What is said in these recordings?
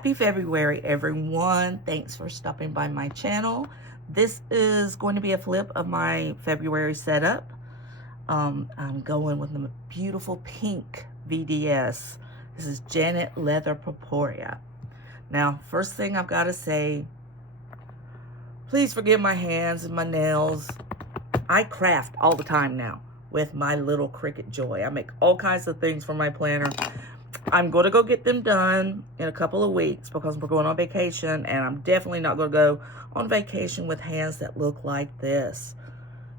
Happy February, everyone. Thanks for stopping by my channel. This is going to be a flip of my February setup. I'm going with the beautiful pink VDS. This is JL Porpora. Now, first thing I've got to say, please forgive my hands and my nails. I craft all the time now with my little Cricut Joy. I make all kinds of things for my planner. I'm going to go get them done in a couple of weeks because we're going on vacation, and I'm definitely not going to go on vacation with hands that look like this.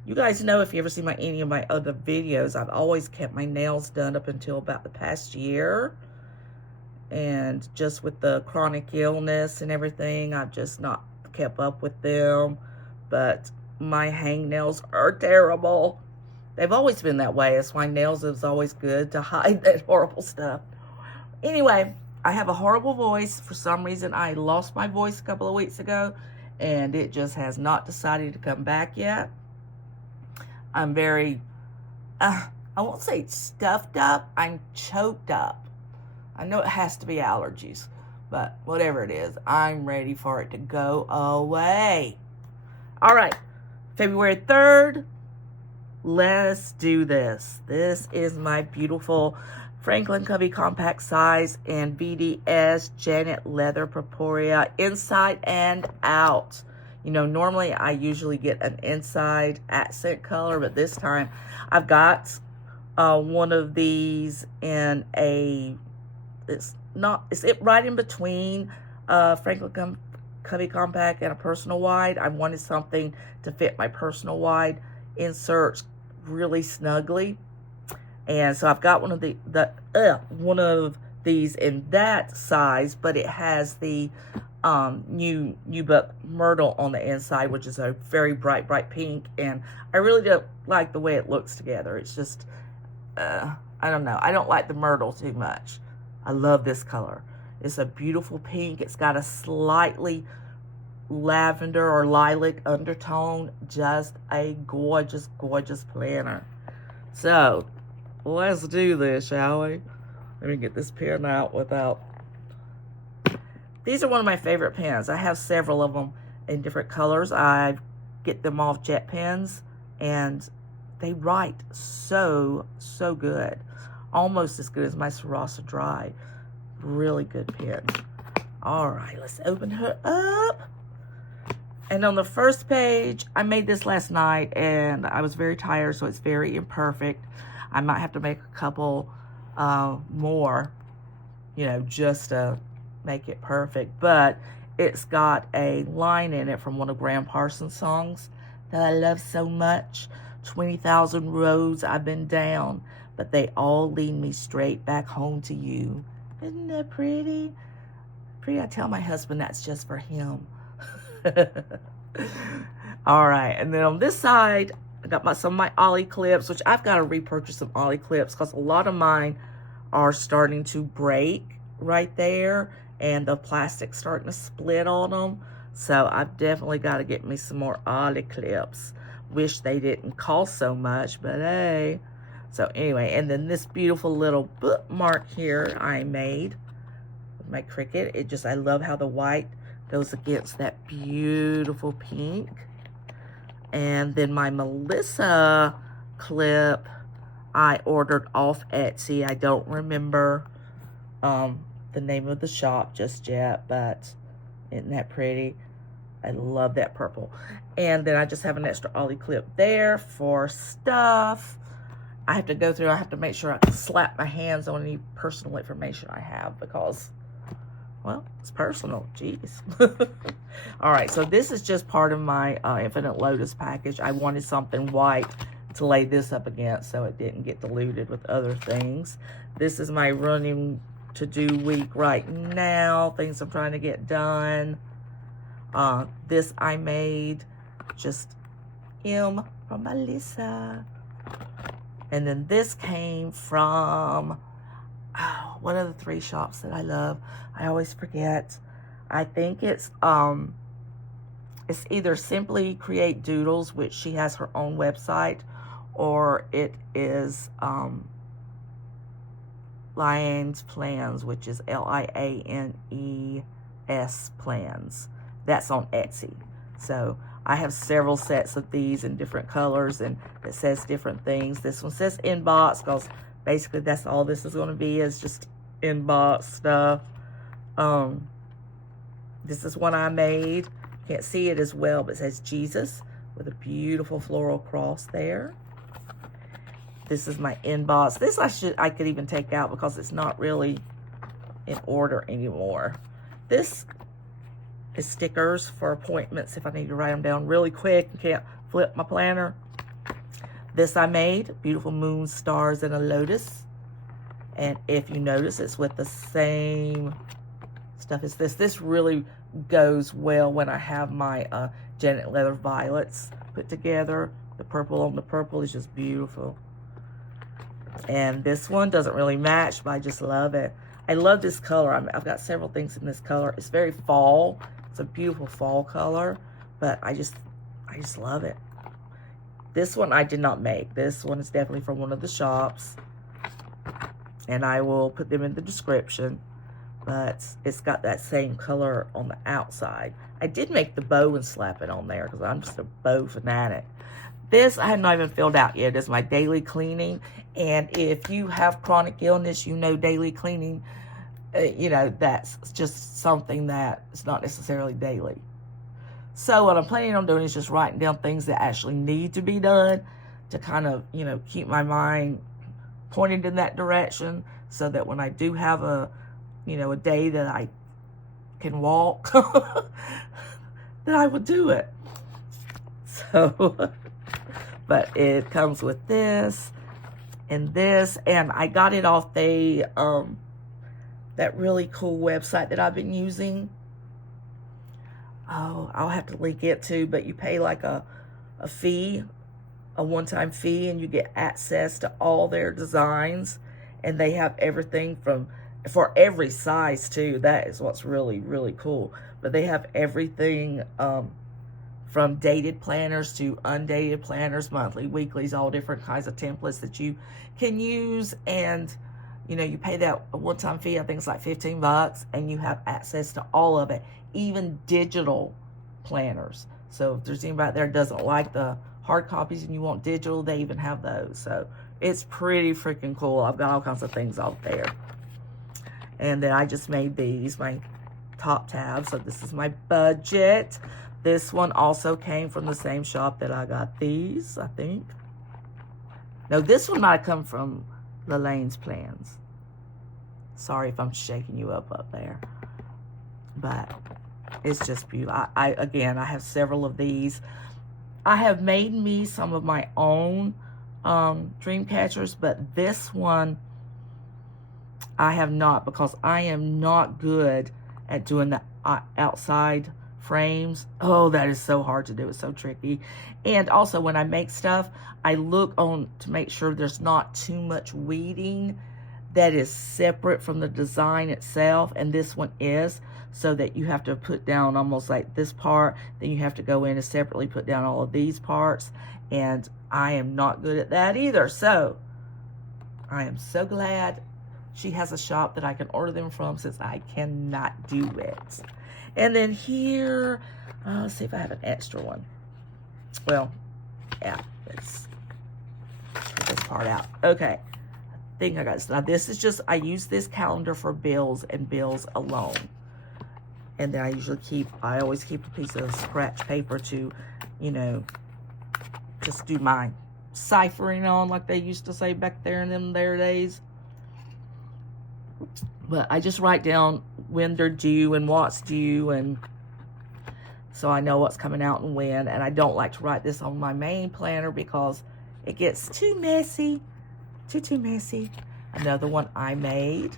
You guys know, if you ever see any of my other videos, I've always kept my nails done up until about the past year. And just with the chronic illness and everything, I've just not kept up with them. But my hangnails are terrible. They've always been that way. That's why nails is always good to hide that horrible stuff. Anyway, I have a horrible voice. For some reason, I lost my voice a couple of weeks ago, and it just has not decided to come back yet. I'm very, I won't say stuffed up. I'm choked up. I know it has to be allergies, but whatever it is, I'm ready for it to go away. All right, February 3rd, let's do this. This is my beautiful Franklin Covey compact size and VDS JL Porpora inside and out. You know, normally I usually get an inside accent color, but this time I've got one of these in a, it's right in between Franklin Covey compact and a personal wide. I wanted something to fit my personal wide inserts really snugly. And so I've got one of these in that size, but it has the new buck myrtle on the inside, which is a very bright pink, and I really don't like the way it looks together. It's just I don't know, I don't like the myrtle too much. I love this color. It's a beautiful pink. It's got a slightly lavender or lilac undertone. Just a gorgeous planner. So let's do this, shall we? Let me get this pen out without... These are one of my favorite pens. I have several of them in different colors. I get them off Jet Pens, and they write so good. Almost as good as my Sarasa Dry. Really good pen. All right, let's open her up. And on the first page, I made this last night, and I was very tired, so it's very imperfect. I might have to make a couple more, you know, just to make it perfect. But it's got a line in it from one of Graham Parsons' songs that I love so much. 20,000 roads I've been down, but they all lead me straight back home to you. Isn't that pretty? I tell my husband that's just for him. All right, and then on this side, I got some of my ollie clips, which I've got to repurchase some ollie clips because a lot of mine are starting to break right there, and the plastic's starting to split on them. So I've definitely got to get me some more ollie clips. Wish they didn't cost so much, but hey. So anyway, and then this beautiful little bookmark here I made with my Cricut. I love how the white goes against that beautiful pink. And then my Melissa clip I ordered off Etsy. I don't remember the name of the shop just yet, but isn't that pretty? I love that purple. And then I just have an extra ollie clip there for stuff. I have to go through, I have to make sure I can slap my hands on any personal information I have because, well, it's personal. Jeez. All right, so this is just part of my Infinite Lotus package. I wanted something white to lay this up against so it didn't get diluted with other things. This is my running to-do week right now, things I'm trying to get done. This I made, just M from Melissa. And then this came from one of the 3 shops that I love. I always forget. I think it's either Simply Create Doodles, which she has her own website, or it is IianesPlans, which is LIANES plans. That's on Etsy. So I have several sets of these in different colors, and it says different things. This one says inbox because basically that's all this is going to be, is just inbox stuff. This is one I made. Can't see it as well, but it says Jesus with a beautiful floral cross there. This is my inbox. This I could even take out because it's not really in order anymore. This is stickers for appointments if I need to write them down really quick and can't flip my planner. This I made, beautiful moon, stars, and a lotus. And if you notice, it's with the same stuff as this. This really goes well when I have my Janet Leather violets put together. The purple on the purple is just beautiful. And this one doesn't really match, but I just love it. I love this color. I've got several things in this color. It's very fall. It's a beautiful fall color, but I just love it. This one I did not make. This one is definitely from one of the shops, and I will put them in the description, but it's got that same color on the outside. I did make the bow and slap it on there because I'm just a bow fanatic. This I have not even filled out yet. It's my daily cleaning. And if you have chronic illness, you know daily cleaning, you know, that's just something that is not necessarily daily. So what I'm planning on doing is just writing down things that actually need to be done to kind of, you know, keep my mind pointed in that direction so that when I do have a, you know, a day that I can walk, that I will do it. So... But it comes with this and this, and I got it off the that really cool website that I've been using. Oh, I'll have to link it too, but you pay like a fee, a one-time fee, and you get access to all their designs, and they have everything for every size too. That is what's really, really cool. But they have everything from dated planners to undated planners, monthly, weeklies, all different kinds of templates that you can use. And, you know, you pay that one-time fee, I think it's like 15 bucks, and you have access to all of it, even digital planners. So if there's anybody out there that doesn't like the hard copies and you want digital, they even have those. So it's pretty freaking cool. I've got all kinds of things out there. And then I just made these, my top tabs. So this is my budget. This one also came from the same shop that I got these, I think. No, this one might have come from IianesPlans. Sorry if I'm shaking you up there. But it's just beautiful. Again, I have several of these. I have made me some of my own dream catchers, but this one I have not, because I am not good at doing the outside frames. Oh, that is so hard to do. It's so tricky. And also when I make stuff, I look on to make sure there's not too much weeding that is separate from the design itself, and this one is, so that you have to put down almost like this part, then you have to go in and separately put down all of these parts, and I am not good at that either. So I am so glad she has a shop that I can order them from, since I cannot do it. And then here, let's see if I have an extra one. Well, yeah, let's get this part out. Okay, I think I got this. Now this is just, I use this calendar for bills and bills alone. And then I always keep a piece of scratch paper to, you know, just do my ciphering on, like they used to say back there in them their days. But I just write down when they're due and what's due, and so I know what's coming out and when. And I don't like to write this on my main planner because it gets too messy. Too messy. Another one I made.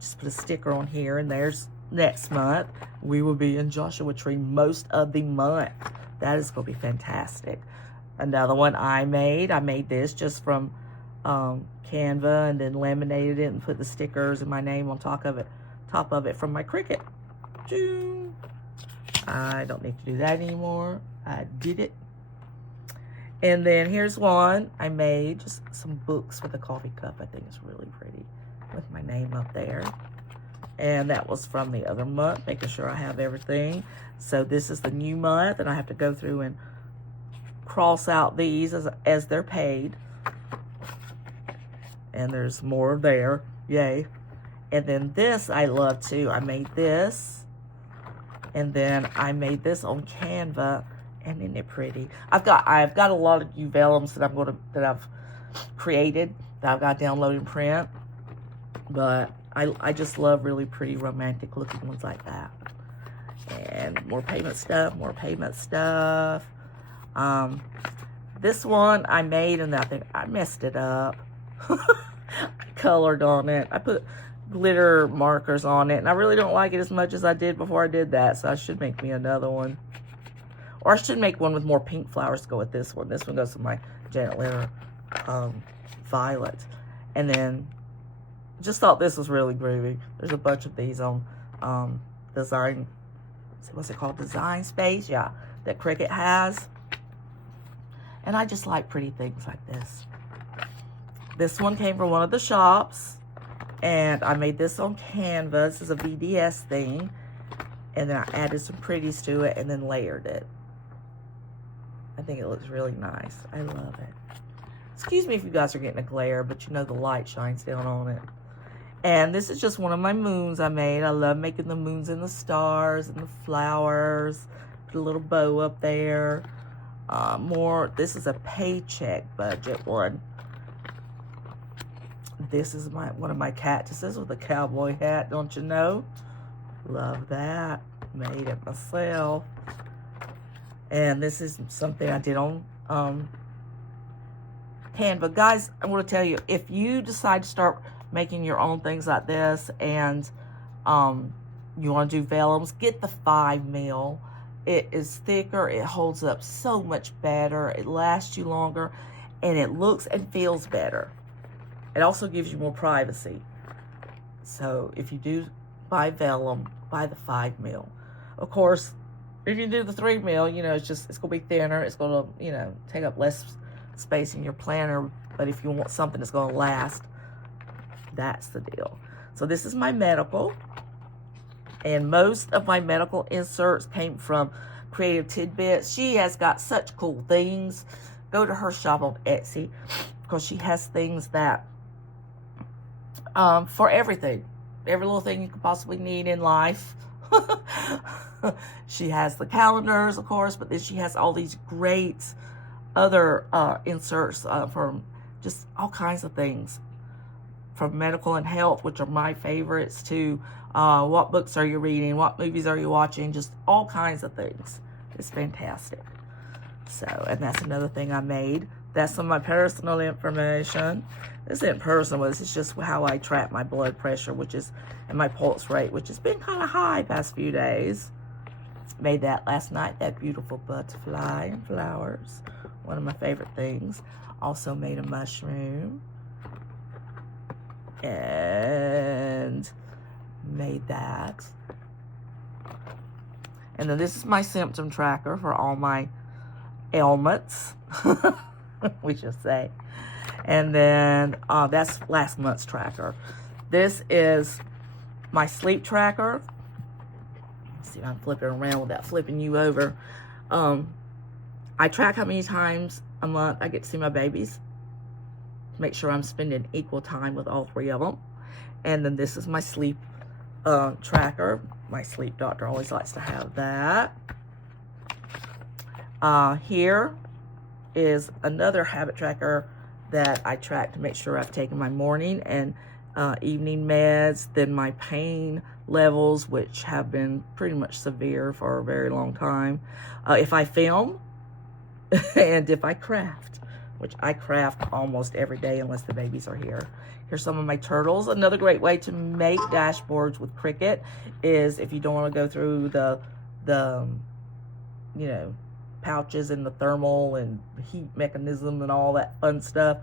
Just put a sticker on here, and there's next month. We will be in Joshua Tree most of the month. That is going to be fantastic. Another one I made this just from Canva, and then laminated it and put the stickers and my name on top of it from my Cricut. I don't need to do that anymore. I did it. And then here's one I made, just some books with a coffee cup. I think it's really pretty. with my name up there. And that was from the other month, making sure I have everything. So this is the new month, and I have to go through and cross out these as they're paid. And there's more there, yay. And then this I love too. I made this, and then I made this on Canva, and isn't it pretty? I've got a lot of new vellums that I've created that I've got to download and print, but I just love really pretty romantic looking ones like that. And more payment stuff, more payment stuff. This one I made, and I think I messed it up. I colored on it. I put glitter markers on it, and I really don't like it as much as I did before I did that, so I should make me another one. Or I should make one with more pink flowers to go with this one. This one goes with my Janet Letter violet. And then just thought this was really groovy. There's a bunch of these on Design, what's it called? Design Space, yeah, that Cricut has. And I just like pretty things like this. This one came from one of the shops, and I made this on Canva. This is a VDS thing, and then I added some pretties to it and then layered it. I think it looks really nice. I love it. Excuse me if you guys are getting a glare, but you know the light shines down on it. And this is just one of my moons I made. I love making the moons and the stars and the flowers. Put a little bow up there. This is a paycheck budget one. This is one of my cactuses with a cowboy hat, don't you know? Love that. Made it myself. And this is something I did on Canva. Guys, I want to tell you, if you decide to start making your own things like this, and you want to do vellums, get the 5 mil. It is thicker. It holds up so much better. It lasts you longer, and it looks and feels better. It also gives you more privacy. So if you do buy vellum, buy the 5 mil. Of course, if you do the 3 mil, you know, it's going to be thinner. It's going to, you know, take up less space in your planner. But if you want something that's going to last, that's the deal. So this is my medical. And most of my medical inserts came from Creative Tidbits. She has got such cool things. Go to her shop on Etsy, because she has things that, for everything. Every little thing you could possibly need in life. She has the calendars, of course, but then she has all these great other inserts from just all kinds of things. From medical and health, which are my favorites, to what books are you reading, what movies are you watching, just all kinds of things. It's fantastic. So, and that's another thing I made. That's some of my personal information. This isn't personal, it's just how I track my blood pressure, and my pulse rate, which has been kind of high past few days. Made that last night, that beautiful butterfly and flowers. One of my favorite things. Also made a mushroom. And made that. And then this is my symptom tracker for all my ailments, we should say. And then that's last month's tracker. This is my sleep tracker. Let's see if I'm flipping around without flipping you over. I track how many times a month I get to see my babies. Make sure I'm spending equal time with all 3 of them. And then this is my sleep tracker. My sleep doctor always likes to have that. Here is another habit tracker that I track to make sure I've taken my morning and evening meds, then my pain levels, which have been pretty much severe for a very long time. If I film, and if I craft, which I craft almost every day unless the babies are here. Here's some of my turtles. Another great way to make dashboards with Cricut is if you don't want to go through the you know, pouches and the thermal and heat mechanism and all that fun stuff.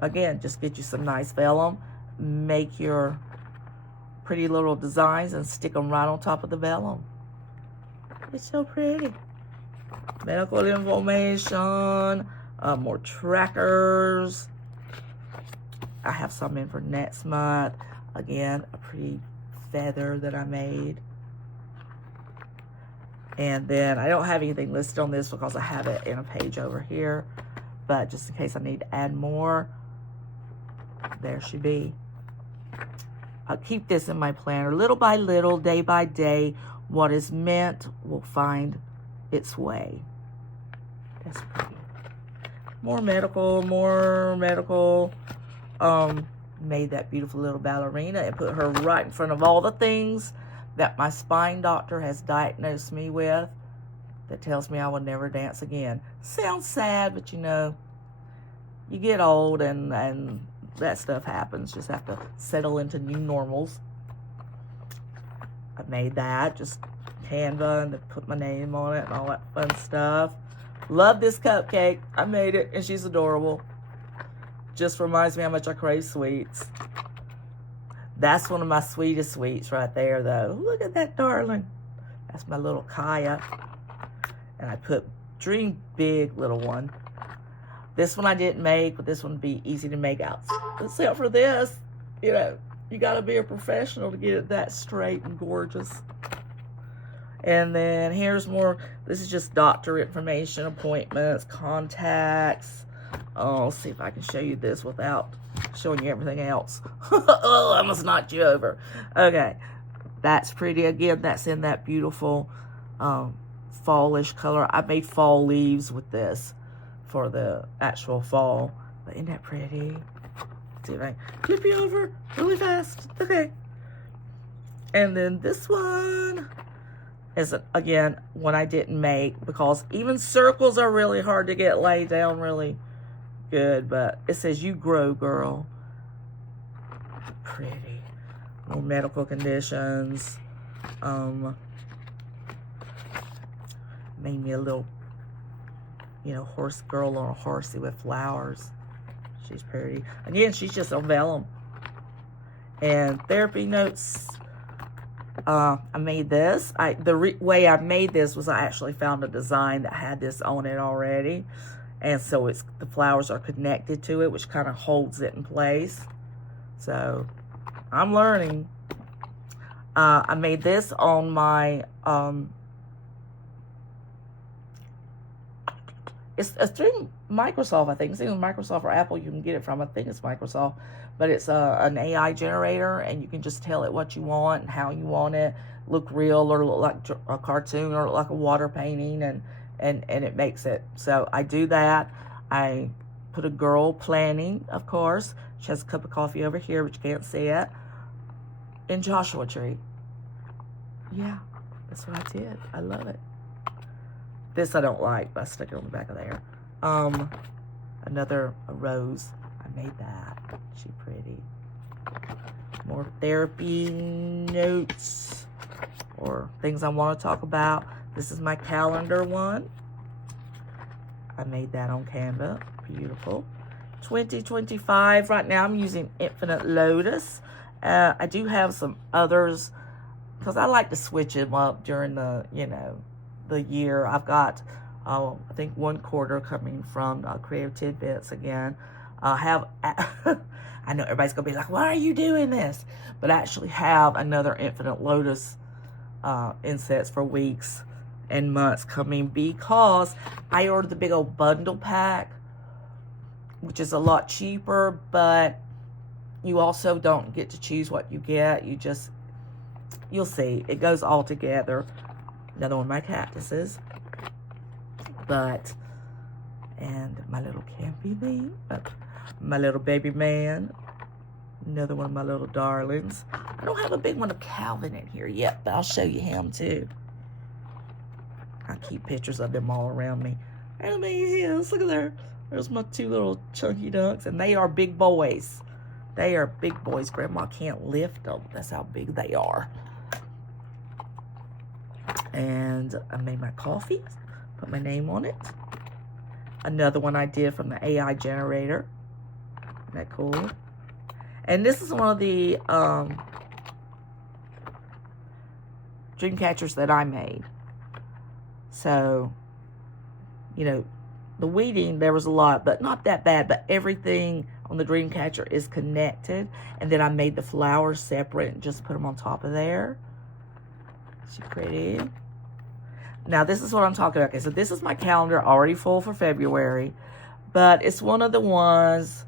Again, just get you some nice vellum, make your pretty little designs and stick them right on top of the vellum. It's so pretty. Medical information, more trackers. I have some in for next month. Again, a pretty feather that I made. And then I don't have anything listed on this because I have it in a page over here. But just in case I need to add more, there she be. I'll keep this in my planner. Little by little, day by day, what is meant will find its way. That's pretty. More medical. Made that beautiful little ballerina and put her right in front of all the things that my spine doctor has diagnosed me with that tells me I will never dance again. Sounds sad, but you know, you get old and that stuff happens. Just have to settle into new normals. I made that, just Canva, and put my name on it and all that fun stuff. Love this cupcake. I made it, and she's adorable. Just reminds me how much I crave sweets. That's one of my sweetest sweets right there, though. Look at that, darling. That's my little Kaya. And I put Dream Big, little one. This one I didn't make, but this one would be easy to make out. Except for this, you know, you got to be a professional to get it that straight and gorgeous. And then here's more. This is just doctor information, appointments, contacts. Oh, let's see if I can show you this without showing you everything else. Oh, I must knock you over. Okay, that's pretty. Again, that's in that beautiful fallish color. I made fall leaves with this for the actual fall. But isn't that pretty? See if I can flip you over really fast. Okay. And then this one is, again, one I didn't make because even circles are really hard to get laid down really good. But it says, you grow, girl. Pretty. More medical conditions. Made me a little, you know, horse girl on a horsey with flowers. She's pretty. Again, she's just on vellum. And therapy notes. I made this. The way I made this was I actually found a design that had this on it already. And so the flowers are connected to it, which kind of holds it in place. So I'm learning. I made this on my, it's through Microsoft, I think. It's either Microsoft or Apple you can get it from. I think it's Microsoft. But it's an AI generator, and you can just tell it what you want and how you want it. Look real or look like a cartoon or look like a water painting, and it makes it. So I do that. I put a girl planning, of course. She has a cup of coffee over here, but you can't see it. In Joshua Tree. Yeah, that's what I did. I love it. This I don't like, but I stuck it on the back of there. A rose. I made that. She pretty. More therapy notes or things I want to talk about. This is my calendar one. I made that on Canva. Beautiful. 2025. Right now I'm using Infinite Lotus. I do have some others because I like to switch them up during the, you know, the year. I've got, I think, one quarter coming from Creative Tidbits again. I know everybody's going to be like, why are you doing this? But I actually have another Infinite Lotus insets for weeks and months coming because I ordered the big old bundle pack, which is a lot cheaper, but you also don't get to choose what you get. You just, you'll see. It goes all together. Another one of my cactuses. And my little campy thing. My little baby man. Another one of my little darlings. I don't have a big one of Calvin in here yet, but I'll show you him too. I keep pictures of them all around me. And he is. Look at there. There's my two little chunky ducks. And they are big boys. They are big boys. Grandma can't lift them. That's how big they are. And I made my coffee. Put my name on it. Another one I did from the AI generator. Isn't that cool? And this is one of the dream catchers that I made. So, you know, the weeding, there was a lot, but not that bad. But everything on the dream catcher is connected. And then I made the flowers separate and just put them on top of there. Is she pretty? Now this is what I'm talking about. Okay, so this is my calendar already full for February, but it's one of the ones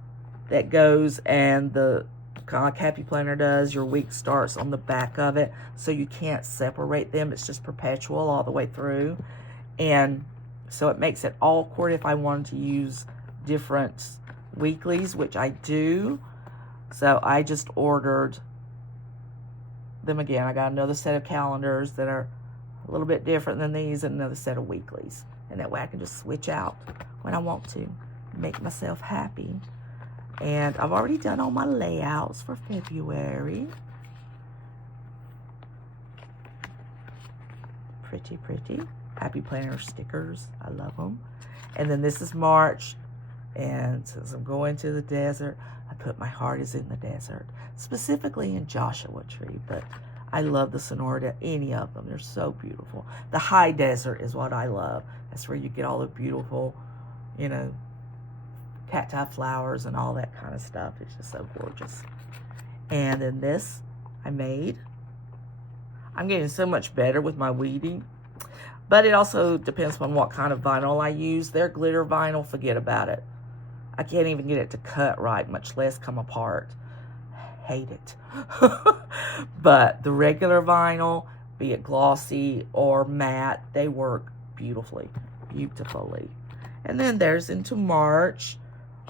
that goes, and the kind of like Happy Planner does, your week starts on the back of it, so you can't separate them. It's just perpetual all the way through. And so it makes it awkward if I wanted to use different weeklies, which I do. So I just ordered them again. I got another set of calendars that are a little bit different than these, and another set of weeklies. And that way I can just switch out when I want to, make myself happy. And I've already done all my layouts for February. Pretty, pretty. Happy Planner stickers. I love them. And then this is March. And since I'm going to the desert, I put my heart is in the desert. Specifically in Joshua Tree. But I love the Sonora, any of them. They're so beautiful. The high desert is what I love. That's where you get all the beautiful, you know, cacti flowers and all that kind of stuff. It's just so gorgeous. And then this I made. I'm getting so much better with my weeding. But it also depends on what kind of vinyl I use. Their glitter vinyl, forget about it. I can't even get it to cut right, much less come apart. Hate it. But the regular vinyl, be it glossy or matte, they work beautifully. And then there's into March,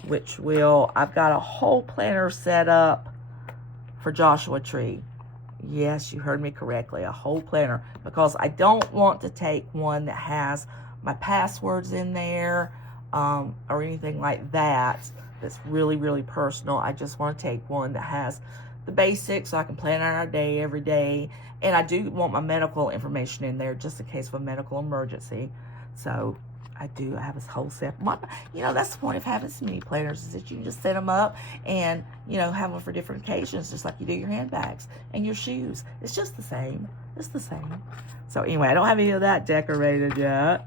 which I've got a whole planner set up for Joshua Tree. Yes, you heard me correctly, a whole planner, because I don't want to take one that has my passwords in there or anything like that. That's really, really personal. I just want to take one that has the basics so I can plan out our day every day. And I do want my medical information in there just in case of a medical emergency. So I have this whole set. You know, that's the point of having so many planners, is that you can just set them up and, you know, have them for different occasions, just like you do your handbags and your shoes. It's just the same. It's the same. So anyway, I don't have any of that decorated yet.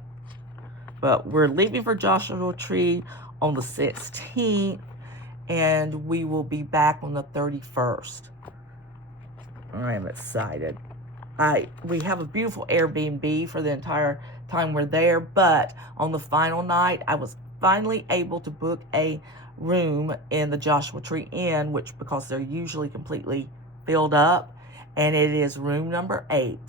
But we're leaving for Joshua Tree on the 16th, and we will be back on the 31st. I am excited. We have a beautiful Airbnb for the entire time we're there, but on the final night, I was finally able to book a room in the Joshua Tree Inn, which, because they're usually completely filled up, and it is room number 8,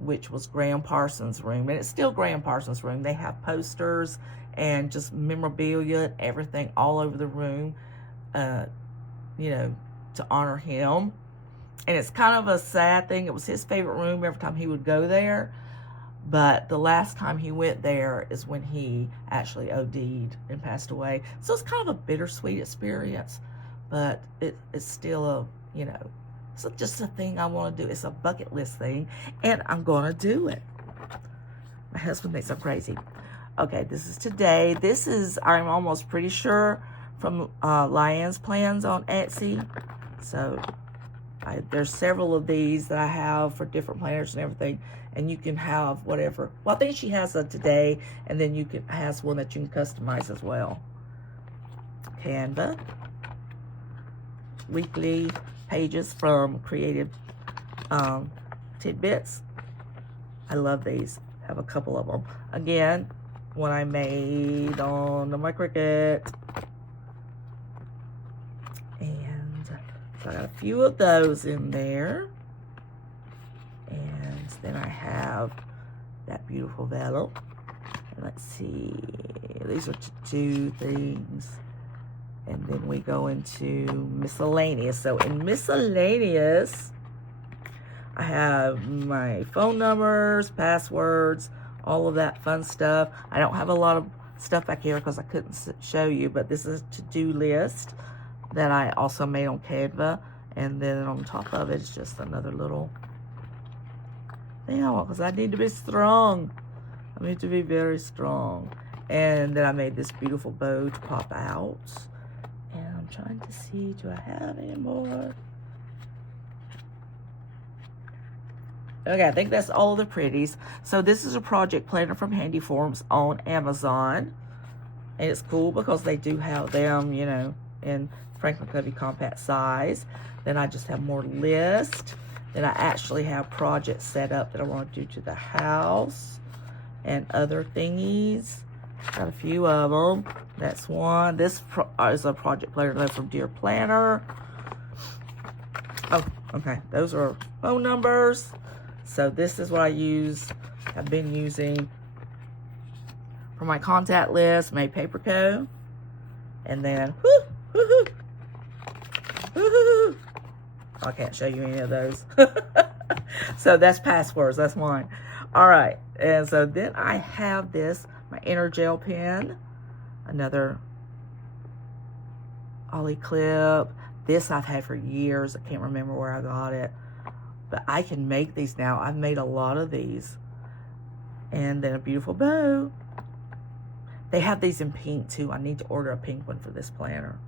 which was Graham Parsons' room, and it's still Graham Parsons' room. They have posters and just memorabilia, everything all over the room, you know, to honor him. And it's kind of a sad thing. It was his favorite room every time he would go there. But the last time he went there is when he actually OD'd and passed away. So it's kind of a bittersweet experience. But it's still a, you know, it's just a thing I want to do. It's a bucket list thing. And I'm going to do it. My husband thinks I'm crazy. Okay, this is today. This is, I'm almost pretty sure, from IianesPlans on Etsy. So there's several of these that I have for different planners and everything, and you can have whatever. Well, I think she has a today, and then has one that you can customize as well. Canva, weekly pages from Creative Tidbits. I love these. I have a couple of them. Again, one I made on my Cricut. So I got a few of those in there. And then I have that beautiful vellum. And let's see. These are to-do things. And then we go into miscellaneous. So in miscellaneous, I have my phone numbers, passwords, all of that fun stuff. I don't have a lot of stuff back here because I couldn't show you, but this is a to-do list that I also made on Canva, and then on top of it is just another little thing I want, because I need to be strong. I need to be very strong. And then I made this beautiful bow to pop out. And I'm trying to see, do I have any more? Okay, I think that's all the pretties. So this is a project planner from Handy Forms on Amazon. And it's cool because they do have them, you know, in Franklin Covey compact size. Then I just have more lists. Then I actually have projects set up that I want to do to the house and other thingies. Got a few of them. That's one. This is a project planner from Dear Planner. Oh, okay. Those are phone numbers. So this is what I use. I've been using for my contact list, Made Paper Co. And then, I can't show you any of those. So that's passwords. That's mine. All right. And so then I have this, my inner gel pen, another Ollie clip. This I've had for years. I can't remember where I got it, but I can make these now. I've made a lot of these. And then a beautiful bow. They have these in pink too. I need to order a pink one for this planner.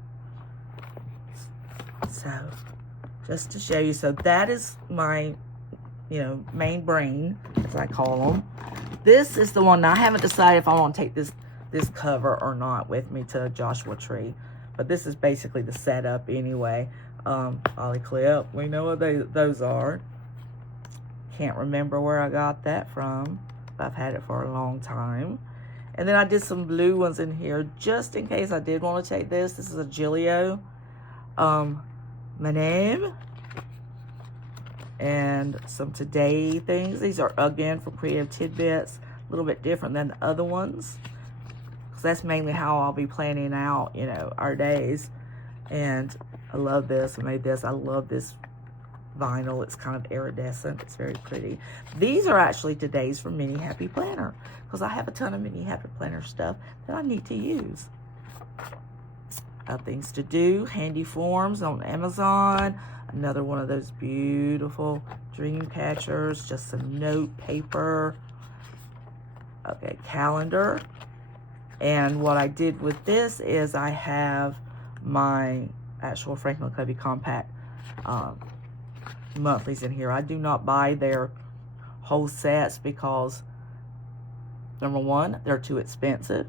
So just to show you, so that is my, main brain, as I call them. This is the one. Now, I haven't decided if I want to take this cover or not with me to Joshua Tree, but this is basically the setup anyway. Ollie clip, we know what those are. Can't remember where I got that from, but I've had it for a long time. And then I did some blue ones in here just in case I did want to take this. This is a Gilio. My name. And some Today things. These are, again, from Creative Tidbits. A little bit different than the other ones. Because that's mainly how I'll be planning out, our days. And I love this. I made this. I love this vinyl. It's kind of iridescent. It's very pretty. These are actually today's from Mini Happy Planner. Because I have a ton of Mini Happy Planner stuff that I need to use. Things to do. Handy Forms on Amazon. Another one of those beautiful dream catchers. Just some note paper. Okay, calendar. And what I did with this is I have my actual Franklin Covey compact monthlies in here. I do not buy their whole sets because, number one, they're too expensive.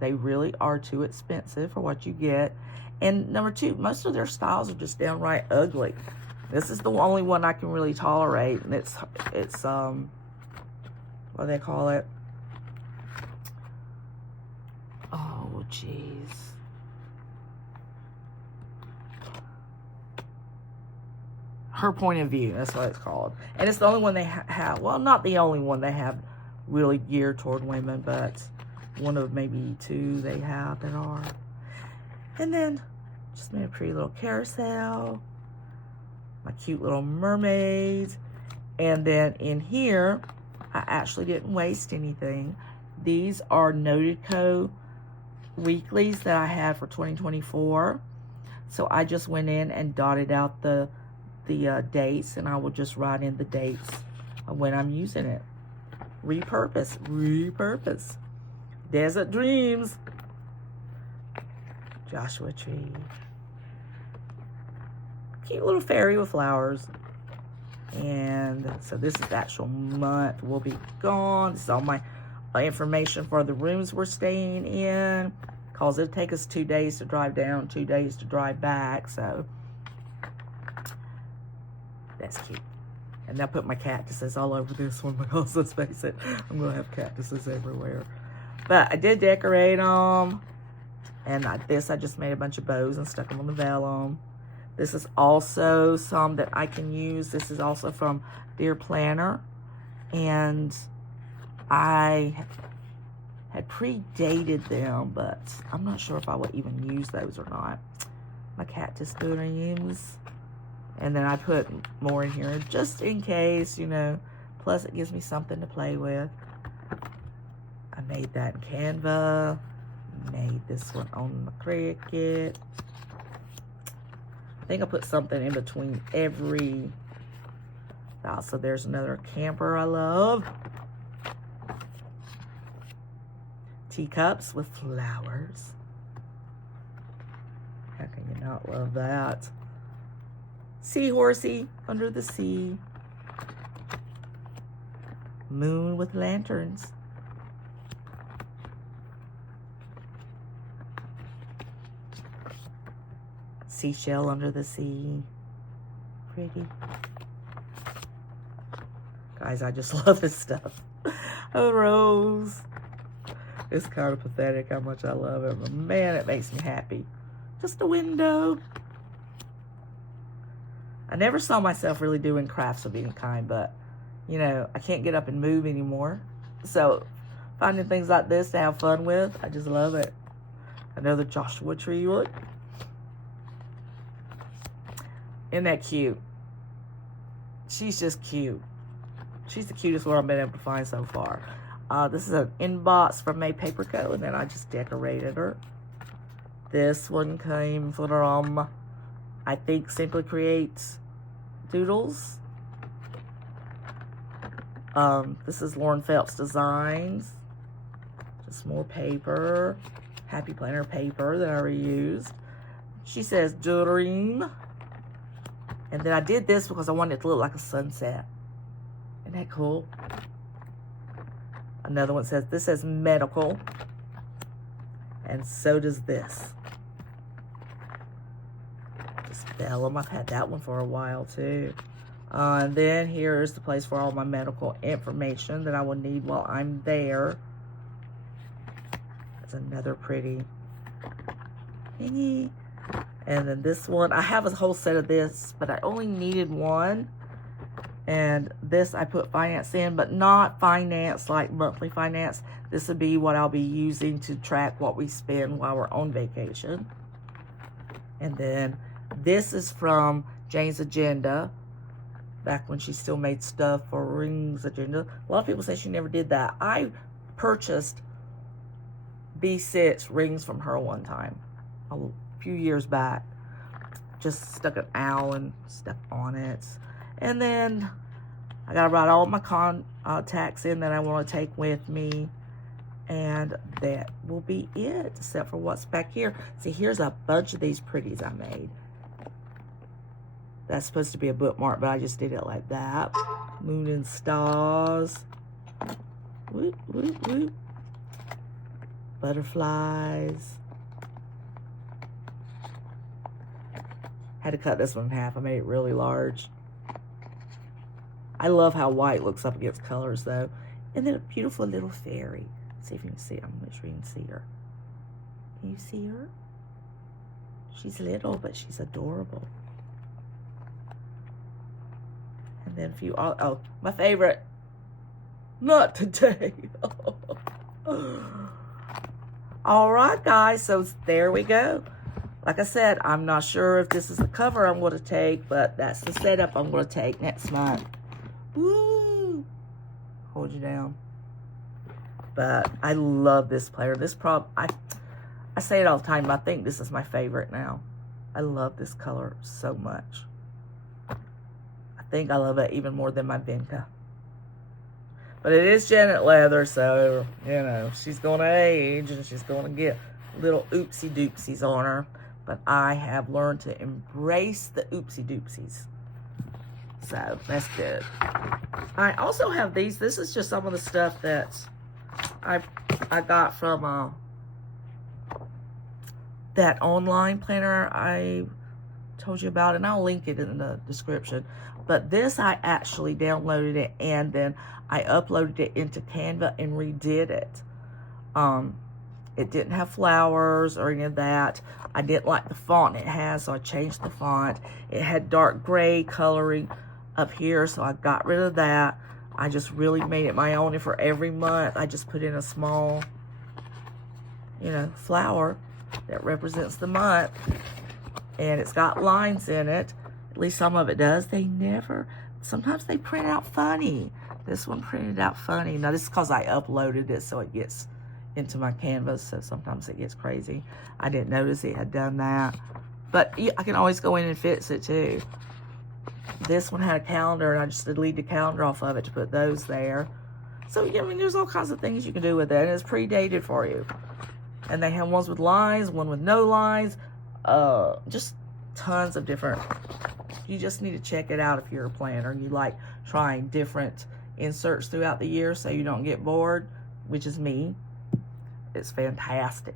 They really are too expensive for what you get. And number two, most of their styles are just downright ugly. This is the only one I can really tolerate. And it's what do they call it? Oh, jeez. Her Point of View, that's what it's called. And it's the only one they have, well, not the only one they have really geared toward women, but one of maybe two they have that are. And then just made a pretty little carousel. My cute little mermaids. And then in here, I actually didn't waste anything. These are Noted Co. weeklies that I had for 2024. So I just went in and dotted out the dates, and I will just write in the dates of when I'm using it. Repurpose. Desert Dreams. Joshua Tree. Cute little fairy with flowers. And so this is the actual month will be gone. This is all my information for the rooms we're staying in. Because it'll take us 2 days to drive down, 2 days to drive back. So that's cute. And I put my cactuses all over this one because, let's face it, I'm going to have cactuses everywhere. But I did decorate them. And I just made a bunch of bows and stuck them on the vellum. This is also some that I can use. This is also from Dear Planner. And I had predated them, but I'm not sure if I would even use those or not. My cactus dreams. And then I put more in here just in case, Plus it gives me something to play with. I made that in Canva. Made this one on the Cricut. I think I put something in between every. Also, there's another camper I love. Teacups with flowers. How can you not love that? Seahorsey under the sea. Moon with lanterns. Seashell under the sea. Pretty. Guys, I just love this stuff. A rose. It's kind of pathetic how much I love it, but man, it makes me happy. Just a window. I never saw myself really doing crafts of any kind, but, you know, I can't get up and move anymore. So, finding things like this to have fun with, I just love it. Another Joshua tree, look. Isn't that cute? She's just cute. She's the cutest one I've been able to find so far. This is an inbox from May Paper Co. And then I just decorated her. This one came from, I think, Simply Creates Doodles. This is Lauren Phelps Designs. Just more paper. Happy Planner paper that I reused. She says, dream. And then I did this because I wanted it to look like a sunset. Isn't that cool? Another one says, this says medical. And so does this. Just vellum. I've had that one for a while too. And then here's the place for all my medical information that I will need while I'm there. That's another pretty thingy. And then this one, I have a whole set of this, but I only needed one. And this I put finance in, but not finance like monthly finance. This would be what I'll be using to track what we spend while we're on vacation. And then this is from Jane's Agenda, back when she still made stuff for Rings Agenda. A lot of people say she never did that. I purchased B6 rings from her one time, a few years back. Just stuck an owl and stuff on it. And then I gotta write all my contacts in that I want to take with me. And that will be it, except for what's back here. See, here's a bunch of these pretties I made. That's supposed to be a bookmark, but I just did it like that. Moon and stars. Whoop, whoop, whoop. Butterflies. Had to cut this one in half. I made it really large. I love how white looks up against colors, though. And then a beautiful little fairy. Let's see if you can see her. I'm not sure you can see her. Can you see her? She's little, but she's adorable. And then a few, oh, my favorite. Not today. All right, guys, so there we go. Like I said, I'm not sure if this is the cover I'm going to take, but that's the setup I'm going to take next month. Woo! Hold you down. But I love this planner. This I say it all the time, but I think this is my favorite now. I love this color so much. I think I love it even more than my Vinca. But it is Janet leather, so, you know, she's going to age and she's going to get little oopsie doopsies on her. But I have learned to embrace the oopsie doopsies. So, that's good. I also have these. This is just some of the stuff that I got from that online planner I told you about. And I'll link it in the description. But this, I actually downloaded it and then I uploaded it into Canva and redid it. It didn't have flowers or any of that. I didn't like the font it has, so I changed the font. It had dark gray coloring up here, so I got rid of that. I just really made it my own, and for every month, I just put in a small, you know, flower that represents the month. And it's got lines in it. At least some of it does. Sometimes they print out funny. This one printed out funny. Now, this is because I uploaded it, so it gets into my canvas, so sometimes it gets crazy. I didn't notice it had done that. But I can always go in and fix it, too. This one had a calendar, and I just deleted the calendar off of it to put those there. So, I mean, there's all kinds of things you can do with it, and it's pre-dated for you. And they have ones with lines, one with no lines, just tons of different. You just need to check it out if you're a planner and you like trying different inserts throughout the year so you don't get bored, which is me. It's fantastic.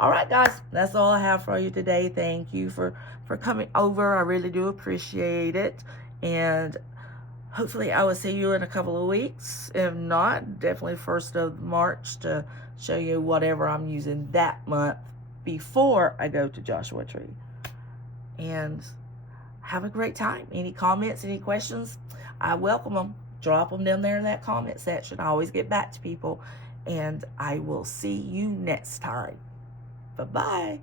All right, guys, that's all I have for you today. Thank you for coming over. I really do appreciate it. And hopefully I will see you in a couple of weeks. If not, definitely 1st of March to show you whatever I'm using that month before I go to Joshua Tree. And have a great time. Any comments, any questions, I welcome them. Drop them down there in that comment section. I always get back to people. And I will see you next time. Bye-bye.